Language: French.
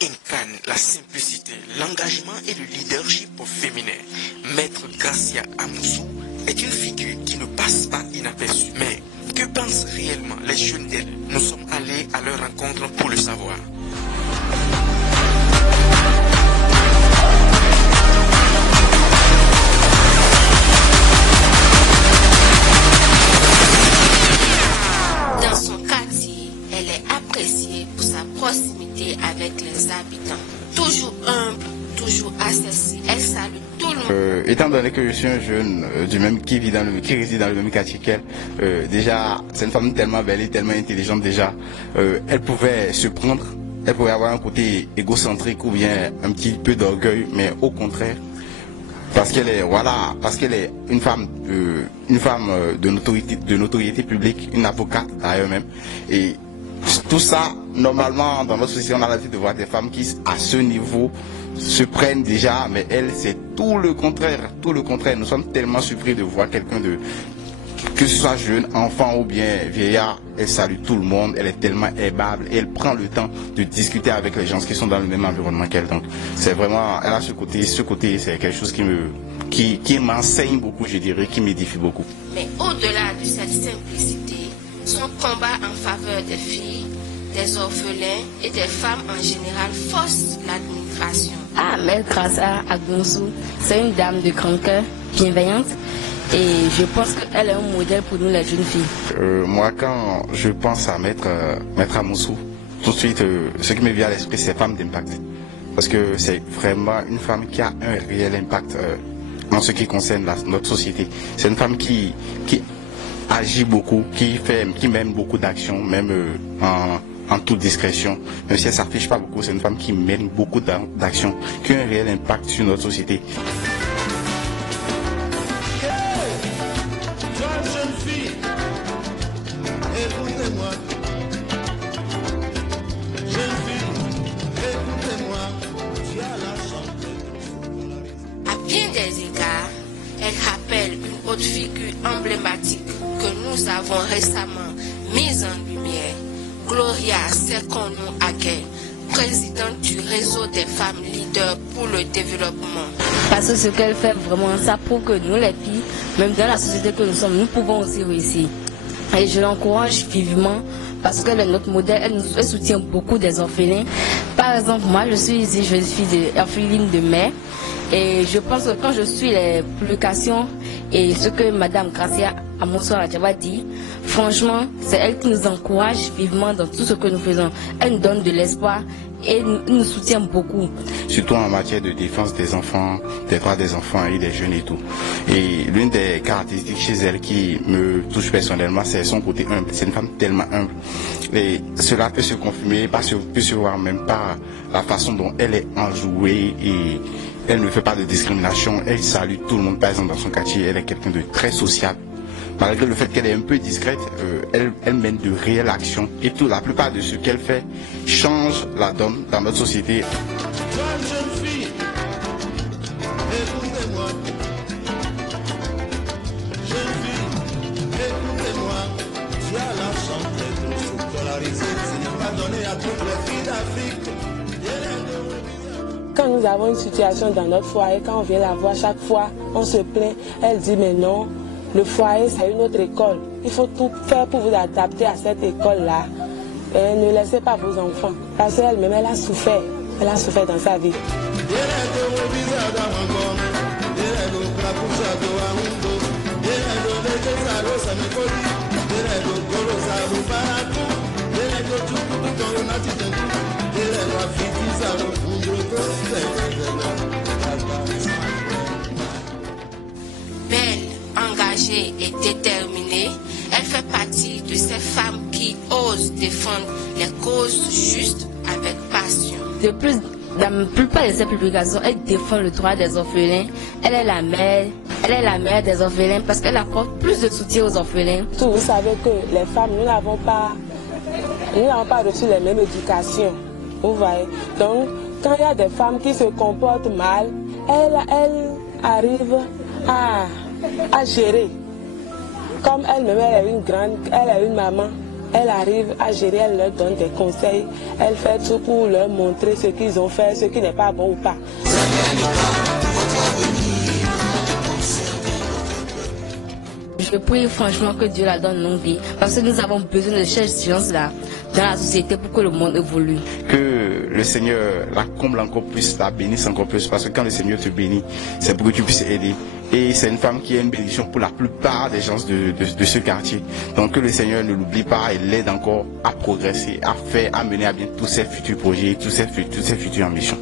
incarne la simplicité, l'engagement et le leadership féminin. Maître Gracia Amoussou est une figure qui ne passe pas inaperçue. Mais que pensent réellement les jeunes d'elle? Nous sommes allés à leur rencontre pour le savoir. Dans son quartier, elle est appréciée pour sa proximité avec les habitants. Toujours humble, toujours accessible, elle salue tout le monde. Étant donné que je suis un jeune qui réside dans le même quartier qu'elle, déjà c'est une femme tellement belle et tellement intelligente déjà. Elle pouvait se prendre, elle pouvait avoir un côté égocentrique ou bien un petit peu d'orgueil, mais au contraire, parce qu'elle est une femme de notoriété publique, une avocate d'ailleurs même. Et tout ça, normalement, dans notre société, on a l'habitude de voir des femmes qui, à ce niveau, se prennent déjà, mais elle, c'est tout le contraire, tout le contraire. Nous sommes tellement surpris de voir quelqu'un que ce soit jeune, enfant ou bien vieillard, elle salue tout le monde, elle est tellement aimable et elle prend le temps de discuter avec les gens qui sont dans le même environnement qu'elle. Donc, c'est vraiment, elle a ce côté, c'est quelque chose qui m'enseigne beaucoup, je dirais, qui m'édifie beaucoup. Mais au-delà de cette simplicité, son combat en faveur des filles, des orphelins et des femmes en général force l'administration. Maître Gracia Amoussou, c'est une dame de grand cœur, bienveillante. Et je pense qu'elle est un modèle pour nous les jeunes filles. Moi, quand je pense à Maître Amoussou, tout de suite, ce qui me vient à l'esprit, c'est femme d'impact. Parce que c'est vraiment une femme qui a un réel impact en ce qui concerne notre société. C'est une femme qui agit beaucoup, qui mène beaucoup d'actions, même en toute discrétion. Même si elle ne s'affiche pas beaucoup, c'est une femme qui mène beaucoup d'actions, qui a un réel impact sur notre société. Figure emblématique que nous avons récemment mise en lumière, Gloria Sekonou-Aguel, présidente du réseau des femmes leaders pour le développement. Parce que ce qu'elle fait vraiment, ça prouve que nous les filles, même dans la société que nous sommes, nous pouvons aussi réussir. Et je l'encourage vivement parce qu'elle est notre modèle, elle soutient beaucoup des orphelins. Par exemple, moi je suis ici, je suis orpheline de mère. Et je pense que quand je suis les publications et ce que Madame Gracia Amoussou a déjà dit, franchement, c'est elle qui nous encourage vivement dans tout ce que nous faisons. Elle nous donne de l'espoir et nous soutient beaucoup. Surtout en matière de défense des enfants, des droits des enfants et des jeunes et tout. Et l'une des caractéristiques chez elle qui me touche personnellement, c'est son côté humble. C'est une femme tellement humble. Et cela peut se confirmer, peut se voir même par la façon dont elle est enjouée et elle ne fait pas de discrimination, elle salue tout le monde. Par exemple, dans son quartier, elle est quelqu'un de très sociable. Malgré le fait qu'elle est un peu discrète, elle mène de réelles actions. Et la plupart de ce qu'elle fait change la donne dans notre société. Jeune fille, écoutez-moi. Jeune fille, écoutez-moi. Tu as la chance d'être scolarisée. Ce n'est pas donné à toutes les filles d'Afrique. Quand nous avons une situation dans notre foyer, quand on vient la voir, chaque fois on se plaint, elle dit mais non, le foyer c'est une autre école. Il faut tout faire pour vous adapter à cette école-là. Et ne laissez pas vos enfants. Parce qu'elle-même, elle a souffert dans sa vie. Belle, engagée et déterminée, elle fait partie de ces femmes qui osent défendre les causes justes avec passion. De plus, dans la plupart de ces publications, elle défend le droit des orphelins. Elle est la mère des orphelins parce qu'elle apporte plus de soutien aux orphelins. Vous savez que les femmes, nous n'avons pas reçu les mêmes éducations. Vous voyez. Donc, quand il y a des femmes qui se comportent mal, elle arrive à gérer. Comme elle-même, elle est une maman Elle arrive à gérer, elle leur donne des conseils, elle fait tout pour leur montrer ce qu'ils ont fait, ce qui n'est pas bon ou pas. Je prie franchement que Dieu la donne longue vie, parce que nous avons besoin de cette science-là dans la société pour que le monde évolue. Que le Seigneur la comble encore plus, la bénisse encore plus, parce que quand le Seigneur te bénit, c'est pour que tu puisses aider. Et c'est une femme qui est une bénédiction pour la plupart des gens de ce quartier. Donc que le Seigneur ne l'oublie pas et l'aide encore à progresser, à mener à bien tous ses futurs projets, tous ses futures ambitions.